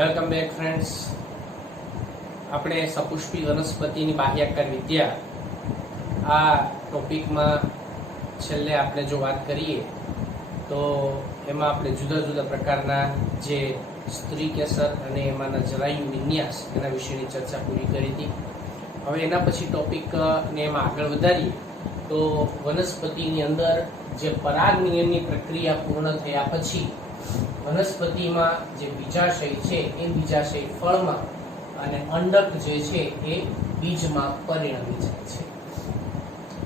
Welcome back friends. આપણે સપુષ્પી વનસ્પતિની બાહ્યાકાર વિદ્યા આ ટોપિકમાં છેલ્લે આપણે જો વાત કરીએ તો એમાં આપણે જુદા જુદા પ્રકારના જે સ્ત્રી કેસર અને એમાંના જરાયુ વિન્યાસ એના વિશેની ચર્ચા પૂરી કરી હતી. હવે એના પછી ટોપિકને એમાં આગળ વધારીએ તો વનસ્પતિની અંદર જે પરાગ નિયમની પ્રક્રિયા પૂર્ણ થયા પછી વનસ્પતિમાં જે બીજાશય છે એ બીજાશય ફળમાં અને અંડક જે છે એ બીજમાં પરિણમી જાય છે.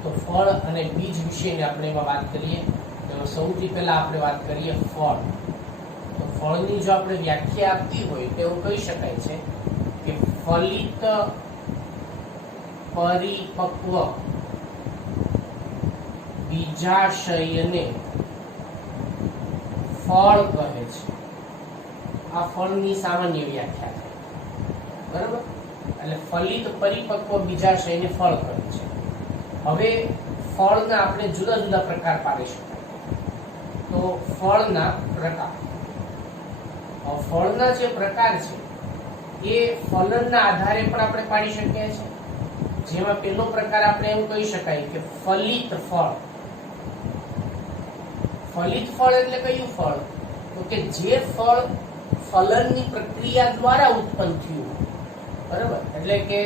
તો ફળ અને બીજ વિશેની આપણે એમાં વાત કરીએ તો સૌથી પહેલા આપણે વાત કરીએ ફળ. તો ફળની જો આપણે વ્યાખ્યા આપતી હોય તો એવું કહી શકાય છે કે ફલિત પરિપક્વ બીજાશયને ફળ કહે છે. આ ફળની સામાન્ય વ્યાખ્યા છે, બરાબર? એટલે ફલિત પરિપક્વ બીજાશયને ફળ કહે છે. હવે ફળના આપણે જુદા જુદા પ્રકાર પાડી શકાય. તો ફળના પ્રકાર, ફળના જે પ્રકાર છે એ ફલનના આધારે પણ આપણે પાડી શકીએ છીએ. જેમાં પહેલો પ્રકાર આપણે એવું કહી શકાય કે ફલિત ફળ. ફલિત ફળ એટલે કયું ફળ? તો કે જે ફળ ફલનની પ્રક્રિયા દ્વારા ઉત્પન્ન થયું, બરાબર? એટલે કે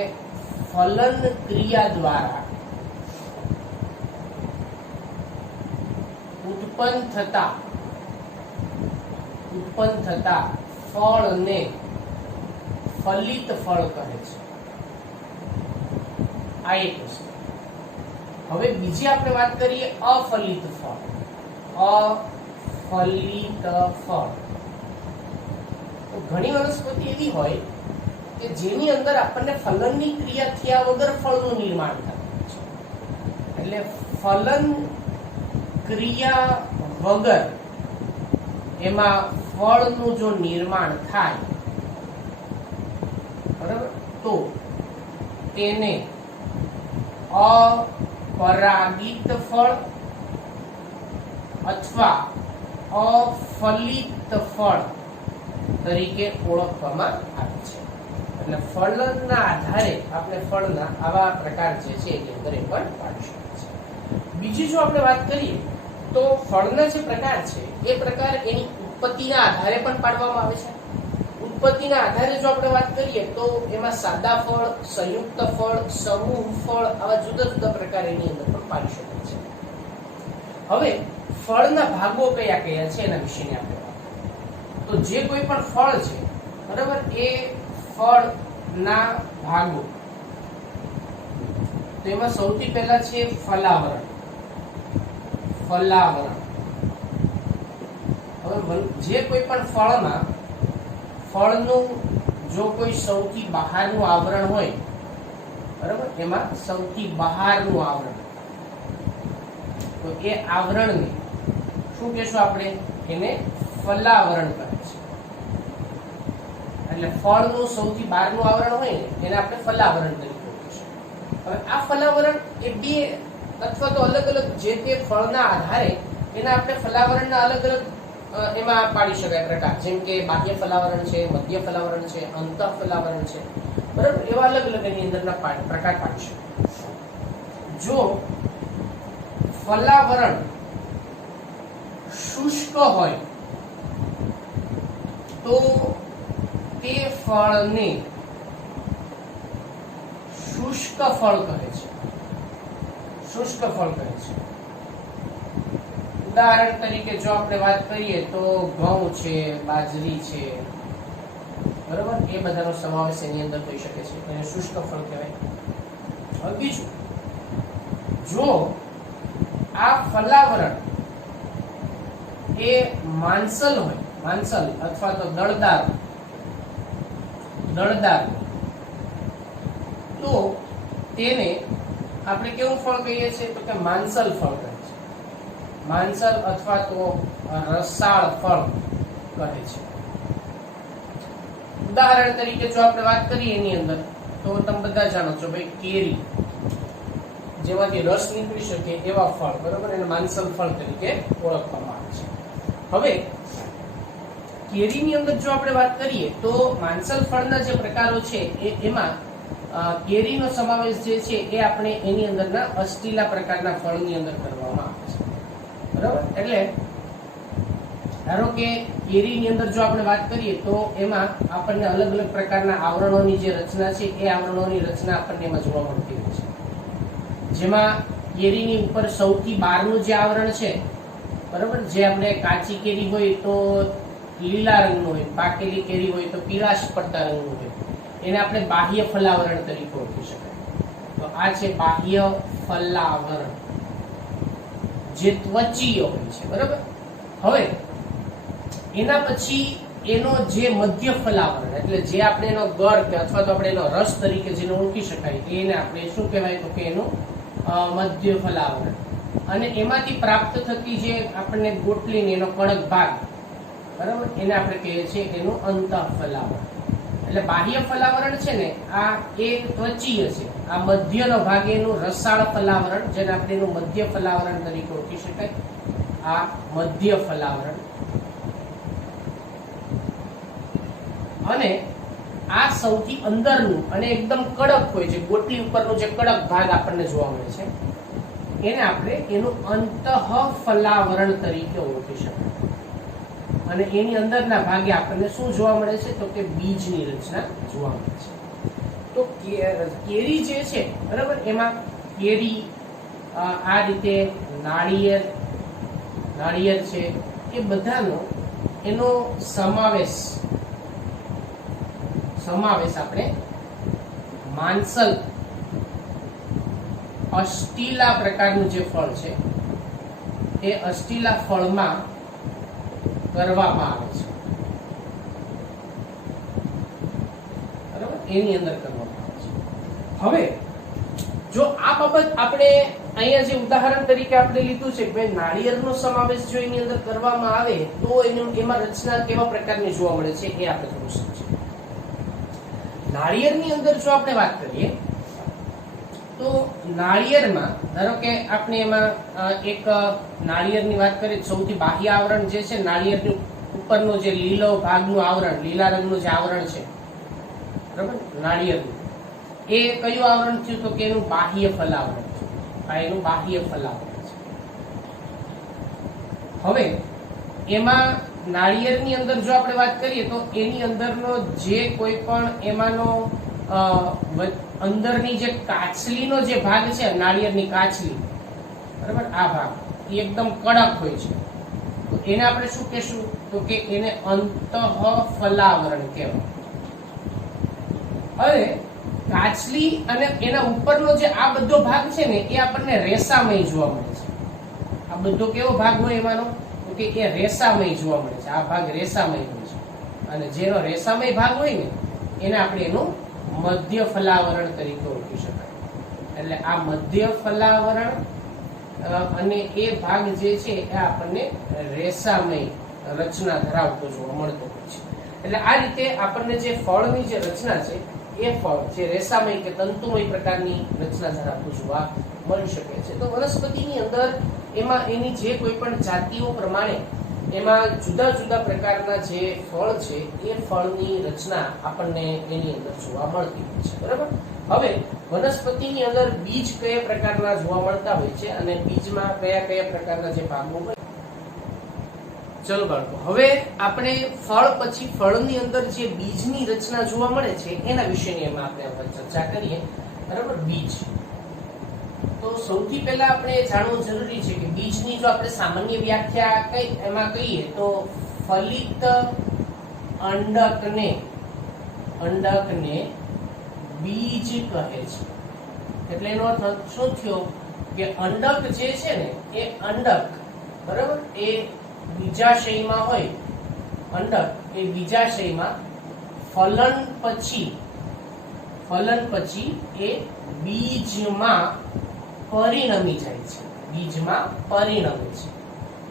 ફલન ક્રિયા દ્વારા ઉત્પન્ન થતા ફળને ફલિત ફળ કહે છે. આ એક વસ્તુ. હવે બીજી આપણે વાત કરીએ અફલિત ફળ. અફલિત ફળ તો ઘણી વનસ્પતિ એવી હોય કે જેની અંદર આપણને ફલનની ક્રિયા થયા વગર ફળનું નિર્માણ થાય છે. એટલે ફલન ક્રિયા વગર એમાં ફળનું જો નિર્માણ થાય, બરાબર, તો તેને અપરાગિત ફળ અથવા અફલિત ફળ તરીકે ઓળખવામાં આવે છે. એટલે ફળના આધારે આપણે ફળના આવા પ્રકાર જે છે એની અંદર એ પણ પાડી શકીએ છીએ. બીજી જો આપણે વાત કરીએ તો ફળના જે પ્રકાર છે એ પ્રકાર એની ઉત્પત્તિના આધારે પણ પાડવામાં આવે છે. ઉત્પત્તિના આધારે જો આપણે વાત કરીએ તો એમાં સાદા ફળ, સંયુક્ત ફળ, સમૂહ ફળ આવા જુદા જુદા પ્રકાર એની અંદર પણ પાડી શકાય છે. હવે ફળના ભાગો કયા કયા છે એના વિશેની આપણે વાત કરીએ તો જે કોઈ પણ ફળ છે, બરાબર, એ ફળના ભાગો તો એમાં સૌથી પહેલા છે ફલાવરણ. ફલાવરણ. હવે જે કોઈ પણ ફળમાં ફળનું જો કોઈ સૌથી બહારનું આવરણ હોય, બરાબર, એમાં સૌથી બહારનું આવરણ, તો એ આવરણને શું કહેશું આપણે? એને ફલાવરણ કહે છે. એટલે ફળનું સૌથી બહારનું આવરણ હોય ને એને આપણે ફલાવરણ તરીકે ઓળખીશું. હવે આ ફલાવરણ એ બે અથવા તો અલગ અલગ જે તે ફળના આધારે એના આપણે ફલાવરણના અલગ અલગ એમાં પાડી શકાય પ્રકાર. જેમ કે બાહ્ય ફલાવરણ છે, મધ્ય ફલાવરણ છે, અંતઃ ફલાવરણ છે, બરાબર? એવા અલગ અલગ એની અંદરના પ્રકાર પાડી શકાય. જો ફલાવરણ શુષ્ક હોય તો તે ફળને શુષ્ક ફળ કહે છે. શુષ્ક ફળ કહે છે. ઉદાહરણ તરીકે જો આપણે વાત કરીએ તો ઘઉં છે, બાજરી છે, બરાબર, એ બધાનો સમાવેશ એની અંદર થઈ શકે છે. એને શુષ્ક ફળ કહેવાય. હવે બીજું, જો આ ફલાવરણ એ માંસલ હોય, માંસલ અથવા તો દળદાર, તો તેને આપણે કેવું ફળ કહીએ છીએ? તો કે માંસલ ફળ કહે છે. માંસલ અથવા તો રસાળ ફળ કહે છે. ઉદાહરણ તરીકે જો આપણે વાત કરીએ એની અંદર તો તમે બધા જાણો છો ભાઈ, કેરી, જેમાંથી રસ નીકળી શકે એવા ફળ, બરાબર, એને માંસલ ફળ તરીકે ઓળખવામાં આવે છે. હવે કેરીની અંદર જો આપણે વાત કરીએ તો માંસલ ફળના જે પ્રકારો છે એમાં કેરીનો સમાવેશ જે છે એ આપણે એની અંદરના અષ્ટીલા પ્રકારના ફળની અંદર કરવામાં આવે છે, બરાબર. એટલે ધારો કે કેરીની અંદર જો આપણે વાત કરીએ તો એમાં આપણને અલગ અલગ પ્રકારના આવરણોની જે રચના છે એ આવરણોની રચના આપણને એમાં જોવા મળતી હોય છે. જેમાં કેરીની ઉપર સૌથી બહારનું જે આવરણ છે, બરાબર, જે આપણે કાચી કેરી હોય તો લીલા રંગનું હોય, પાકેલી કેરી હોય તો પીળાશ પડતા રંગનું હોય, એને આપણે બાહ્ય ફલાવરણ તરીકે ઓળખી શકાય. તો આ છે બાહ્ય ફલાવરણ, જે ત્વચીય હોય છે, બરાબર. હવે એના પછી એનો જે મધ્ય ફલાવરણ, એટલે જે આપણે એનો ગળ કે અથવા તો આપણે એનો રસ તરીકે જેને ઓળખી શકાય એને આપણે શું કહેવાય, તો કે એનું મધ્ય ફલાવરણ. અને એમાંથી પ્રાપ્ત થતી જે આપણને ગોટલીની એનો કડક ભાગ, બરાબર, એને આપણે કહીએ છીએ એનું અંતઃ ફલાવરણ. એટલે બાહ્ય ફલાવરણ છે ને આ એ ત્વચીય છે, આ મધ્યનો ભાગ એનું રસાળ ફલાવરણ, જેને આપણે એનું મધ્ય ફલાવરણ તરીકે ઓળખી શકાય. આ મધ્ય ફલાવરણ. અને આ સૌથી અંદરનું અને એકદમ કડક હોય છે, ગોટલી ઉપરનો જે કડક ભાગ આપણને જોવા મળે છે એને આપણે એનું અંતઃ ફલાવરણ તરીકે ઓળખી શકાય. અને એની અંદરના ભાગે આપણને શું જોવા મળે છે, તો કે બીજની રચના જોવા મળે છે. તો કેરી જે છે, બરાબર, એમાં કેરી આ રીતે નાળિયેર છે, એ બધાનો એનો સમાવેશ આપણે માંસલ અષ્ટીલા પ્રકારનું જે ફળ છે એ અષ્ટીલા ફળમાં કરવામાં આવે છે, બરાબર, એની અંદર કરવામાં આવે છે. હવે જો આ બાબત આપણે અહીંયા જે ઉદાહરણ તરીકે આપણે લીધું છે કે નાળિયેરનો સમાવેશ જો એની અંદર કરવામાં આવે તો એમાં રચના કેવા પ્રકારની જોવા મળે છે એ આપણે થોડું સમજીએ. નાળિયેરની અંદર જો આપણે વાત કરીએ તો નાળિયેરમાં ધારો કે આપણે એમાં એક નાળિયેરની વાત કરીએ, સૌથી બાહ્ય આવરણ જે છે નાળિયેરની ઉપરનો જે લીલો ભાગનું આવરણ, લીલા રંગનું જે આવરણ છે, બરાબર, નાળિયેરનું, એ કયું આવરણ થયું, તો કે એનું બાહ્ય ફલાવરણ છે. આ એનું બાહ્ય ફલાવરણ છે. હવે એમાં નાળિયેરની અંદર જો આપણે વાત કરીએ તો એની અંદરનો જે કોઈ પણ એમાંનો અંદરની જે કાચલીનો જે ભાગ છે, નાળિયેરની કાચલી, બરાબર, આ ભાગ એ એકદમ કડક હોય છે. તો એને આપણે શું કહેશું, તો કે એને અંતઃ ફલાવરણ કહેવાય. હવે કાચલી અને એના ઉપરનો જે આ બધો ભાગ છે ને એ આપણને રેસામય જોવા મળે છે. આ બધો કેવો ભાગ હોય એમાંનો, તો કે એ રેસામય જોવા મળે છે. આ ભાગ રેસામય હોય છે. અને જેનો રેસામય ભાગ હોય ને એને આપણે એનું મધ્ય ફલાવરણ તરીકે ઓળખી શકાય. એટલે આ મધ્ય ફલાવરણ અને એ ભાગ જે છે એ આપણને રેસામય રચના ધરાવતો જોવા મળતો હોય છે. એટલે આ રીતે આપણને જે ફળની જે રચના છે એ ફળ જે રેસામય કે તંતુમય પ્રકારની રચના ધરાવતું જોવા મળી શકે છે. તો વનસ્પતિની અંદર એમાં એની જે કોઈ પણ જાતિઓ પ્રમાણે એમાં જુદા જુદા પ્રકારના જે ફળ છે એ ફળની રચના આપણને એની અંદર જોવા મળતી હોય છે, બરાબર. હવે વનસ્પતિની અંદર બીજ કયા પ્રકારના જોવા મળતા હોય છે અને બીજમાં કયા કયા પ્રકારના જે ભાગો હોય. ચલો બાળકો, હવે આપણે ફળ પછી ફળની અંદર જે બીજની રચના જોવા મળે છે એના વિશેની એમાં આપણે ચર્ચા કરીએ, બરાબર. બીજ, તો સૌથી પહેલા આપણે જાણવું જરૂરી છે કે બીજની જો આપણે સામાન્ય વ્યાખ્યા એમાં કહીએ તો ફલિત અંડકને બીજ કહે છે. એટલે એનો અર્થ શું થયો કે અંડક જે છે ને એ અંડક, બરાબર, એ બીજાશયમાં હોય. અંડક એ બીજાશયમાં ફલન પછી એ બીજમાં પરિણમી જાય છે, બીજમાં પરિણમે છે,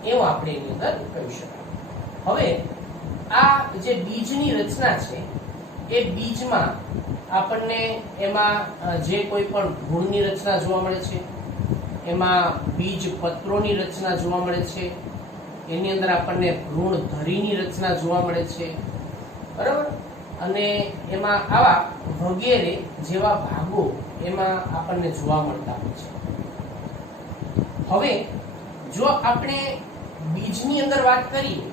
એવું આપણે એની અંદર કહી શકાય. હવે આ જે બીજની રચના છે એ બીજમાં આપણને એમાં જે કોઈ પણ ગુણની રચના જોવા મળે છે, એમાં બીજ પત્રોની રચના જોવા મળે છે, એની અંદર આપણને ભ્રૂણ ધરીની રચના જોવા મળે છે, બરાબર, અને એમાં આવા વગેરે જેવા ભાગો એમાં આપણને જોવા મળતા હોય છે. હવે જો આપણે બીજની અંદર વાત કરીએ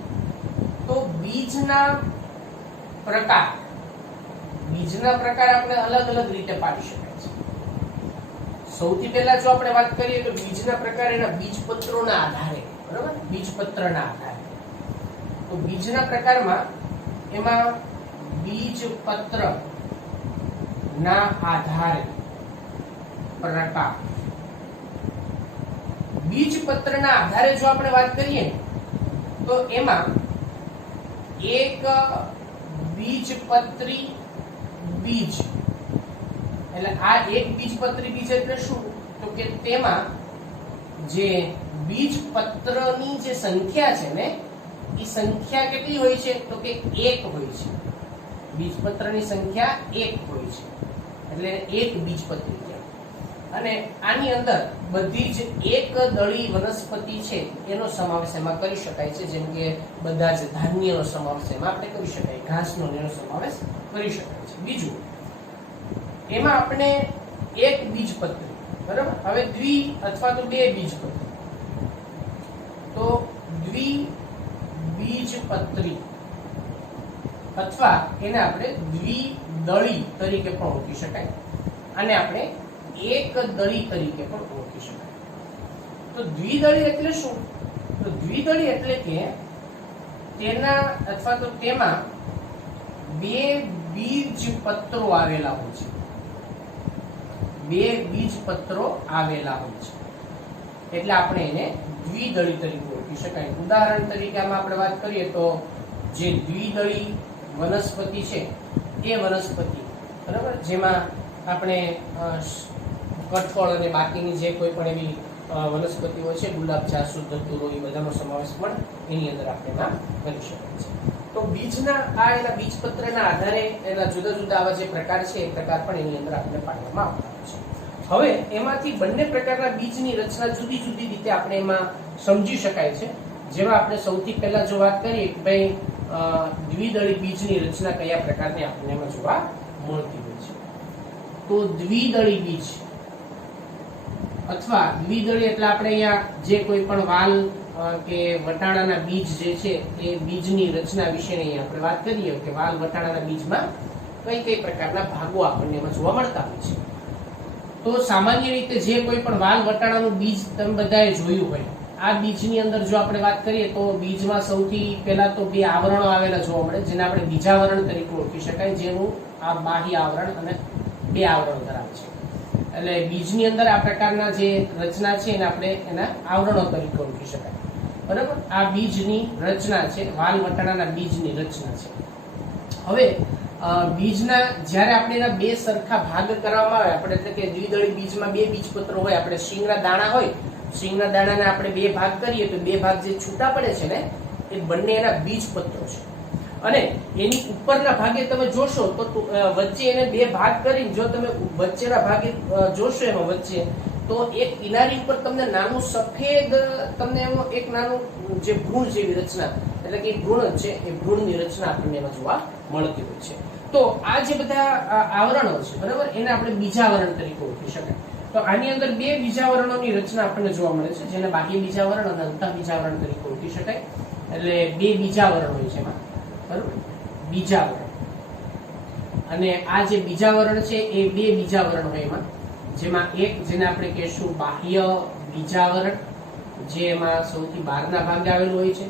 તો બીજના પ્રકાર આપણે અલગ અલગ રીતે પાડી શકાય છે. સૌથી પહેલા જો આપણે વાત કરીએ તો બીજના પ્રકાર એના બીજપત્રોના આધારે, બરાબર, બીજપત્રના આધારે. તો બીજના પ્રકારમાં એમાં બીજપત્ર ના આધારે પ્રકાર, બીજપત્રના આધારે જો આપણે વાત કરીએ તો એમાં એક બીજપત્રી બીજ, એટલે આ એક બીજપત્રી બીજ એટલે શું? તો કે તેમાં જે બીજપત્રની જે સંખ્યા છે ને એ સંખ્યા કેટલી હોય છે? તો કે 1 હોય છે. બીજપત્રની સંખ્યા 1 હોય છે, એટલે એક બીજપત્રી છે. અને આની અંદર બધી જ એક દળી વનસ્પતિ છે એનો સમાવેશ એમાં કરી શકાય છે, જેમ કે બધા જ ધાન્યનો સમાવેશ એમાં આપણે કરી શકાય, ઘાસનો એનો સમાવેશ કરી શકાય છે. બીજું, એમાં આપણે એક બીજપત્રી, બરાબર, હવે દ્વિ અથવા તો બે બીજપત્રી, તો દ્વિબીજપત્રી અથવા એને આપણે દ્વિદળી તરીકે પણ ઓળખી શકાય, અને આપણે એક દળી તરીકે પણ ઓળખી શકાય. તો દ્વિદળી એટલે શું? તો દ્વિદળી એટલે કે તેના અથવા તો તેમાં બે બીજપત્રો આવેલા હોય છે, બે બીજપત્રો આવેલા હોય છે, એટલે આપણે એને દ્વિદળી તરીકે ઓળખી શકાય. ઉદાહરણ તરીકે આમાં આપણે વાત કરીએ તો જે દ્વિદળી વનસ્પતિ છે એ વનસ્પતિ, બરાબર, જેમાં આપણે કઠોળ અને બાકીની જે કોઈ પણ એવી વનસ્પતિઓ છે, ગુલાબ, જાસૂદ, ધતુરો, એ બધાનો સમાવેશ પણ એની અંદર આપણે એમાં કરી શકાય છે. તો બીજના એના બીજપત્રના આધારે એના જુદા જુદા આવા જે પ્રકાર છે એ પ્રકાર પણ એની અંદર આપણે પાડવામાં આવતા હોય છે. હવે એમાંથી બંને પ્રકારના બીજની રચના જુદી જુદી રીતે આપણે એમાં સમજી શકાય છે. જેમાં આપણે સૌથી પહેલા જો વાત કરીએ કે ભાઈ દ્વિદળી બીજની રચના કયા પ્રકારની આપણને એમાં જોવા મળતી હોય છે, તો દ્વિદળી બીજ અથવા દ્વિદળી એટલે આપણે અહીંયા જે કોઈ પણ વાલ કે વટાણાના બીજ જે છે એ બીજની રચના વિશે આપણે વાત કરીએ કે વાલ વટાણાના બીજમાં કઈ કઈ પ્રકારના ભાગો આપણને એમાં જોવા મળતા હોય છે. તો સામાન્ય રીતે જે કોઈ પણ વાલ વટાણાનું બીજ તમે બધાએ જોયું હોય, આ બીજની અંદર જો આપણે વાત કરીએ તો બીજમાં સૌથી પહેલા તો બે આવરણો આવેલા જોવા મળે, જેને આપણે બીજાવરણ તરીકે ઓળખી શકાય, જેનું આ બાહ્ય આવરણ અને બે આવરણ ધરાવે છે. એટલે બીજની અંદર આ પ્રકારના જે રચના છે એને આપણે એના આવરણો તરીકે ઓળખી શકાય, બરાબર. આ બીજની રચના છે, વાલ વટાણાના બીજની રચના છે. હવે બીજના જ્યારે આપણે એના બે સરખા ભાગ કરવામાં આવે, આપણે એટલે કે દ્વિદળી બીજમાં બે બીજપત્રો હોય, આપણે શીંગના દાણા હોય, શીંગના દાણાને આપણે બે ભાગ કરીએ તો બે ભાગ જે છૂટા પડે છે ને એ બંને એના બીજપત્રો છે. અને એની ઉપરના ભાગે તમે જોશો તો વચ્ચે એને બે ભાગ કરીને જો તમે વચ્ચેના ભાગે જોશો એમાં વચ્ચે તો એક કિનારી ઉપર તમને નાનું સફેદ તમને એમાં એક નાનું જે ભ્રૂણ જેવી રચના, એટલે કે ભ્રૂણ છે એ ભ્રૂણની રચના આપણને એમાં જોવા મળતી હોય છે. તો આ જે બધા આવરણો છે, બરાબર, એને આપણે બીજાવરણ તરીકે ઓળખી શકાય. તો આની અંદર બે બીજાવરણોની રચના આપણને જોવા મળે છે, જેને બાહ્ય બીજાવરણ અને અંતઃ બીજાવરણ તરીકે ઓળખી શકાય. એટલે બે બીજાવરણ હોય છે એમાં, બરાબર, બીજાવરણ. અને આ જે બીજાવરણ છે એ બે બીજાવરણ હોય એમાં, જેમાં એક જેને આપણે કહેશું બાહ્ય બીજાવરણ, જે એમાં સૌથી બહારના ભાગે આવેલું હોય છે,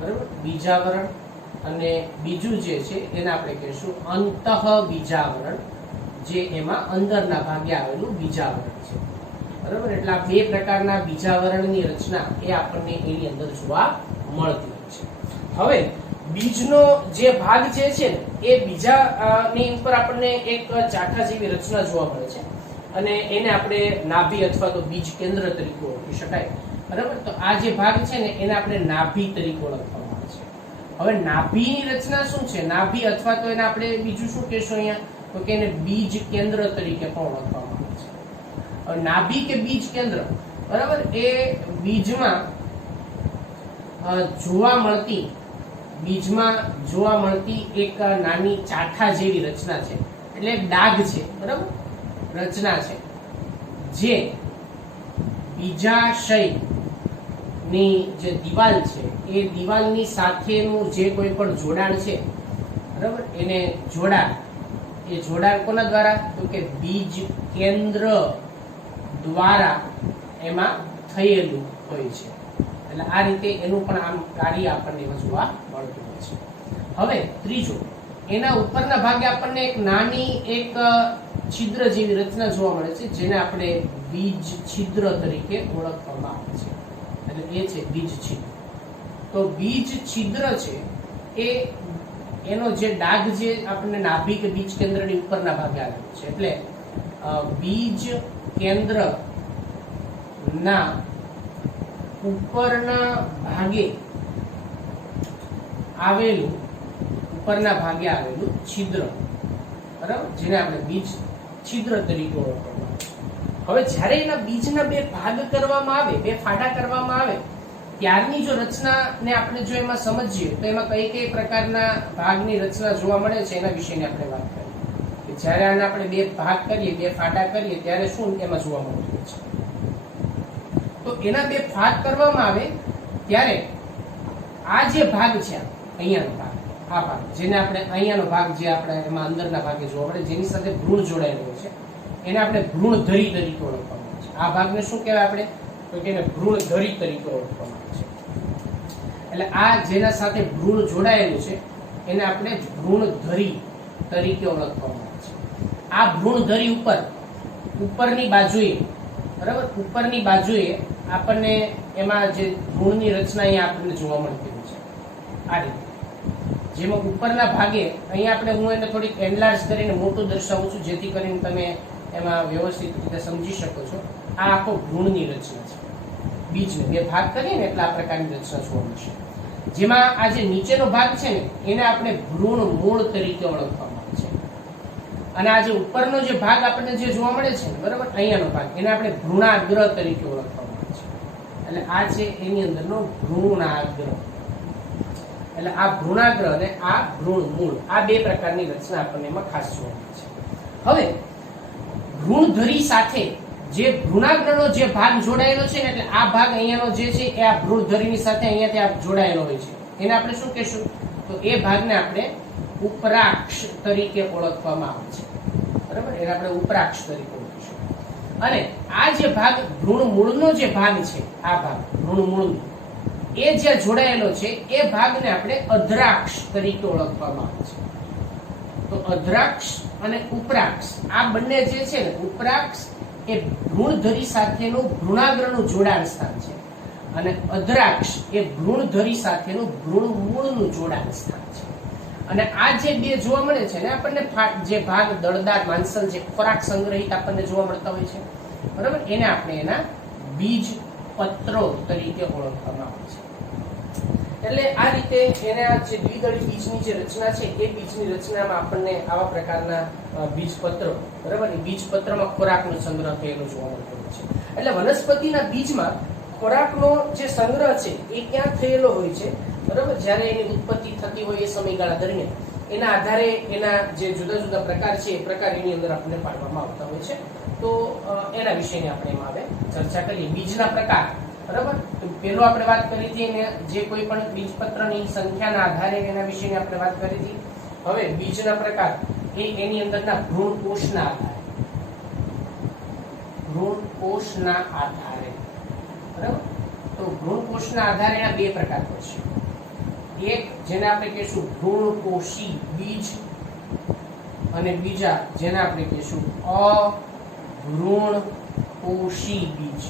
બરાબર, બીજાવરણ. અને બીજું જે છે એને આપણે કહેશું અંતઃ બીજાવરણ, જે એમાં અંદરના ભાગે આવેલું બીજાવરણ છે, બરાબર. એટલે આ બે પ્રકારના બીજાવરણની રચના એ આપણને એની અંદર જોવા મળતી હોય છે. હવે બીજનો જે ભાગ જે છે ને એ બીજાની ઉપર આપણને એક ચાઠા જેવી રચના જોવા મળે છે, અને એને આપણે નાભી અથવા તો બીજ કેન્દ્ર તરીકે ઓળખી શકાય, બરાબર. તો આ જે ભાગ છે ને એને આપણે નાભી તરીકે ઓળખવામાં આવે છે. હવે નાભીની રચના શું છે? નાભી અથવા તો એને આપણે બીજું શું કહેશું અહીંયા, તો કે એને બીજ કેન્દ્ર તરીકે પણ ઓળખવામાં આવે છે. હવે નાભી કે બીજ કેન્દ્ર, બરાબર, એ બીજમાં જોવા મળતી બીજમાં જોવા મળતી એક નાની ચાઠા જેવી રચના છે, એટલે ડાઘ છે, બરાબર, રચના છે જે બીજાશયની જે દિવાલ છે એ દિવાલની સાથેનું જે કોઈ પણ જોડાણ છે, બરાબર, એને જોડાણ, એ જોડાણ કોના દ્વારા? તો કે બીજ કેન્દ્ર દ્વારા એમાં થયેલું હોય છે. એટલે આ રીતે એનું પણ આમ કાર્ય આપણને જોવા મળતું હોય છે. હવે ત્રીજું, એના ઉપરના ભાગે આપણને એક નાની એક છિદ્ર જેવી રચના જોવા મળે છે, જેને આપણે બીજ છિદ્ર તરીકે ઓળખવામાં આવે છે. એટલે એ છે બીજ છિદ્ર. તો બીજ છિદ્ર છે એ એનો જે ડાઘ જે આપણને નાભિક બીજ કેન્દ્રની ઉપરના ભાગે આવેલું છે. એટલે બીજ કેન્દ્ર ના ઉપરના ભાગે આવેલું છિદ્ર, બરાબર, જેને આપણે બીજ છિદ્ર તરીકે ઓળખવામાં આવે. હવે જ્યારે એના બીજના બે ભાગ કરવામાં આવે, બે ફાડા કરવામાં આવે, ત્યારની જો રચનાને આપણે જો એમાં સમજીએ તો એમાં કઈ કઈ પ્રકારના ભાગની રચના જોવા મળે છે એના વિશેની આપણે વાત કરીએ. કે જ્યારે આને આપણે બે ભાગ કરીએ, બે ફાડા કરીએ, ત્યારે શું એમાં જોવા મળતું હોય છે? તો એના બે ભાગ કરવામાં આવે ત્યારે આ જે ભાગ છે, અહીંયાનો ભાગ, આ ભાગ જેને આપણે અહીંયાનો ભાગ જે આપણે એમાં અંદરના ભાગે જોવા મળે, જેની સાથે ભ્રૂણ જોડાયેલો હોય છે, એને આપણે ભ્રૂણધરી તરીકે ઓળખવામાં આવે છે. આ ભાગને શું કહેવાય આપણે? તો કે એને ભ્રૂણધરી તરીકે ઓળખવામાં આવે છે. એટલે આ જેના સાથે ભ્રૂણ જોડાયેલું છે એને આપણે ભ્રૂણધરી તરીકે ઓળખવામાં આવે છે. આ ભ્રૂણધરી ઉપરની બાજુએ, બરાબર, ઉપરની બાજુએ આપણને એમાં જે ભ્રૂણની રચના અહીંયા આપણને જોવા મળતી હોય છે આ રીતે. જેમાં ઉપરના ભાગે અહીંયા આપણે, હું એને થોડીક એનલાર્જ કરીને મોટું દર્શાવું છું જેથી કરીને તમે એમાં વ્યવસ્થિત રીતે સમજી શકો છો. આ આખો ભ્રૂણની રચના છે. બીજને બે ભાગ કરીએ ને એટલે આ પ્રકારની રચના જોવા મળશે. જેમાં આ જે નીચેનો ભાગ છે ને એને આપણે ભ્રૂણ મૂળ તરીકે ઓળખવામાં આવે છે. અને આ જે ઉપરનો જે ભાગ આપણને જે જોવા મળે છે, બરાબર, અહીંયાનો ભાગ, એને આપણે ભ્રૂણાગ્ર તરીકે ઓળખવામાં આવે છે. એટલે આ છે એની અંદરનો ભ્રૂણાગ્ર. એટલે આ ભ્રૂણાગ્ર અને આ ભ્રૂણ મૂળ, આ બે પ્રકારની રચના આપણને એમાં ખાસ જોવા મળે છે. હવે ભ્રૂણધરી સાથે જે ભ્રૂણાગ્રનો જે ભાગ જોડાયેલો છે ને, એટલે આ ભાગ અહીંયાનો જે છે એ આ ભ્રૂણધરીની સાથે અહીંયાથી આ જોડાયેલો હોય છે, એને આપણે શું કહેશું? તો એ ભાગને આપણે ઉપરાક્ષ તરીકે ઓળખવામાં આવે છે, બરાબર, એને આપણે ઉપરાક્ષ તરીકે ઓળખીશું. અને આ જે ભાગ ભ્રૂણ મૂળનો જે ભાગ છે, આ ભાગ ભ્રૂણ મૂળનો એ જે જોડાયેલો છે એ ભાગને આપણે અધ્રાક્ષ તરીકે ઓળખવામાં આવે છે. તો અધ્રાક્ષ અને ઉપરાક્ષ આ બંને જે છે ને, ઉપરાક્ષ એ ભ્રૂણધરી સાથેનું ભ્રૂણાગ્રનું જોડાણ સ્થાન છે, અને અધ્રાક્ષ એ ભ્રૂણધરી સાથેનું ભ્રૂણ મૂળનું જોડાણ સ્થાન છે. અને આ જે બે જોવા મળે છે ને આપણને, જે ભાગ દળદાર માંસલ જે ખોરાક સંગ્રહિત આપણને જોવા મળતા હોય છે, બરાબર, એને આપણે એના બીજ પત્રો તરીકે ઓળખવામાં આવે છે. એટલે આ રીતે એના જે દ્વિદળી બીજની જે રચના છે એ બીજની રચનામાં આપણને આવા પ્રકારના બીજપત્રો, બરાબર, એ બીજપત્રમાં ખોરાકનો સંગ્રહ થયેલો જોવા મળતો હોય છે. એટલે વનસ્પતિના બીજમાં ખોરાકનો જે સંગ્રહ છે એ ક્યાં થયેલો હોય છે, બરાબર, જ્યારે એની ઉત્પત્તિ થતી હોય એ સમયગાળા દરમિયાન એના આધારે એના જે જુદા જુદા પ્રકાર છે એ પ્રકાર એની અંદર આપણને પાડવામાં આવતા હોય છે. તો એના વિશેની આપણે એમાં હવે ચર્ચા કરીએ. બીજના પ્રકાર, બરાબર, તો પેલો આપણે વાત કરી હતી એને જે કોઈ પણ બીજપત્રની સંખ્યાના આધારે એના વિશેની આપણે વાત કરી હતી. હવે બીજના પ્રકાર એ એની અંદરના ભ્રૂણકોષના આધારે, બરાબર, તો ભ્રૂણકોષના આધારે એના બે પ્રકાર પડશે. એક જેને આપણે કહીશું ભ્રૂણકોષી બીજ, અને બીજા જેને આપણે કહીશું અભ્રૂણકોષી બીજ.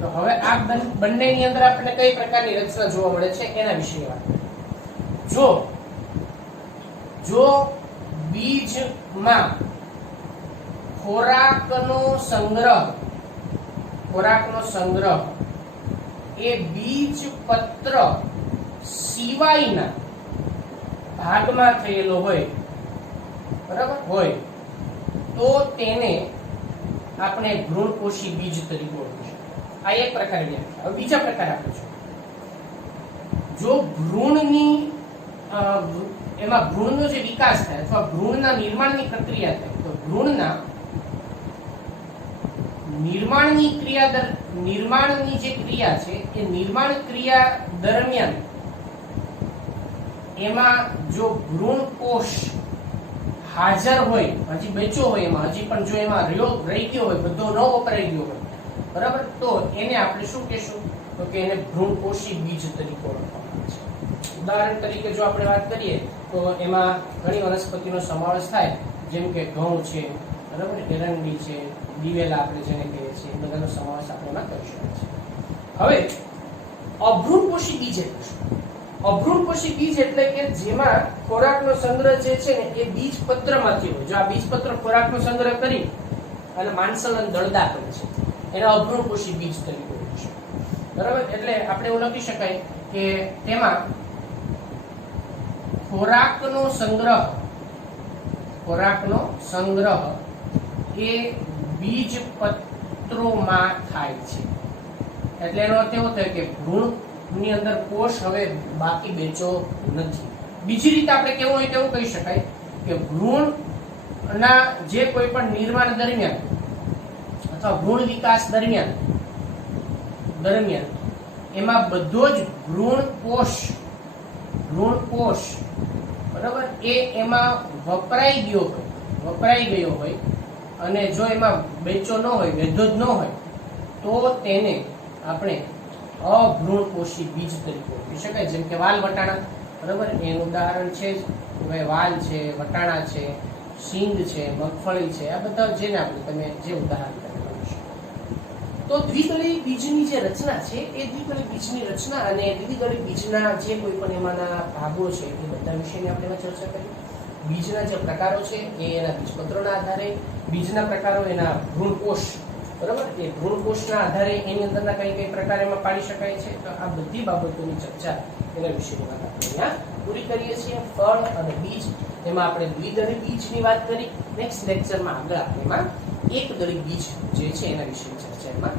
તો હવે આ બંનેની અંદર આપણને કઈ પ્રકારની રચના જોવા મળે છે એના વિશે વાત કરીએ. જો બીજમાં ખોરાકનો સંગ્રહ એ બીજપત્ર સિવાયના ભાગમાં થયેલો હોય, બરાબર, હોય તો તેને આપણે ભ્રૂણકોષી બીજ તરીકે ઓળખીશું. આ એક પ્રકારની વ્યાખ્યા. હવે બીજા પ્રકાર આપણે જોઈએ. જો ભ્રૂણની એમાં ભ્રૂણનો જે વિકાસ થાય અથવા ભ્રૂણના નિર્માણની પ્રક્રિયા થાય તો ભ્રૂણના નિર્માણની જે ક્રિયા છે એ નિર્માણ ક્રિયા દરમિયાન એમાં જો ભ્રૂણ કોષ હાજર હોય, હજી બચ્યો હોય એમાં, હજી પણ જો એમાં રહી ગયો હોય, બધો ન વપરાઈ ગયો હોય, બરાબર, તો એને આપણે શું કહેશું? તો કે એને ભ્રૂણકોષી બીજ તરીકે ઓળખવામાં આવે છે. ઉદાહરણ તરીકે જો આપણે વાત કરીએ તો એમાં ઘણી વનસ્પતિનો સમાવેશ થાય, જેમ કે ઘઉં છે, બરાબર, એરંડી છે, દિવેલા આપણે જેને કહીએ છીએ, એ બધાનો સમાવેશ આપણે એમાં કરી શકીએ છીએ. હવે અભ્રૂણકોષી બીજ એટલે શું? અભ્રૂણકોષી બીજ એટલે કે જેમાં ખોરાકનો સંગ્રહ જે છે ને એ બીજપત્રમાંથી હોય. જો આ બીજપત્ર ખોરાકનો સંગ્રહ કરી અને માંસલ દળદા કરે છે, એને અભ્રૂણકોષી બીજ તરીકે ઓળખીશું. બરાબર, એટલે આપણે એવું લખી શકાય કે તેમાં ખોરાકનો સંગ્રહ એ બીજપત્રોમાં થાય છે. એટલે એનો અર્થ એવો થાય કે ભ્રૂણની અંદર કોષ હવે બાકી બેચો નથી. બીજી રીતે આપણે કેવું હોય તેવું કહી શકાય કે ભ્રૂણના જે કોઈ પણ નિર્માણ દરમિયાન અથવા ભ્રૂણ વિકાસ દરમિયાન એમાં બધો જ ભ્રૂણ કોષ બરાબર એ એમાં વપરાઈ ગયો હોય અને જો એમાં બેચો ન હોય, વેધો જ ન હોય, તો તેને આપણે અભ્રૂણકોષી બીજ તરીકે ઓળખી શકાય. જેમ કે વાલ વટાણા, બરાબર, એનું ઉદાહરણ છે વાલ છે, વટાણા છે, શીંગ છે, મગફળી છે, આ બધા જેને આપણે તમે જે ઉદાહરણ તો દ્વિદળી બીજની જે રચના છે એ દ્વિદળી બીજની રચના અને દ્વિદળી બીજના જે કોઈ પણ એમાંના ભાગો છે એ બધા વિશેની આપણે ચર્ચા કરી. બીજના જે પ્રકારો છે એ એના બીજપત્રોના આધારે, બીજના પ્રકારો એના ભ્રૂણકોષ, બરાબર, એ ભ્રૂણકોષના આધારે એની અંદરના કઈ પ્રકાર એમાં પાડી શકાય છે. તો આ બધી બાબતોની ચર્ચા એના વિશેની વાત આપણે અહીંયા પૂરી કરીએ છીએ. ફળ અને બીજ એમાં આપણે દ્વિદળી બીજની વાત કરી. નેક્સ્ટ લેક્ચરમાં આગળ આપણે એમાં એકદળી બીજ જે છે એના વિશેની ચર્ચા એમાં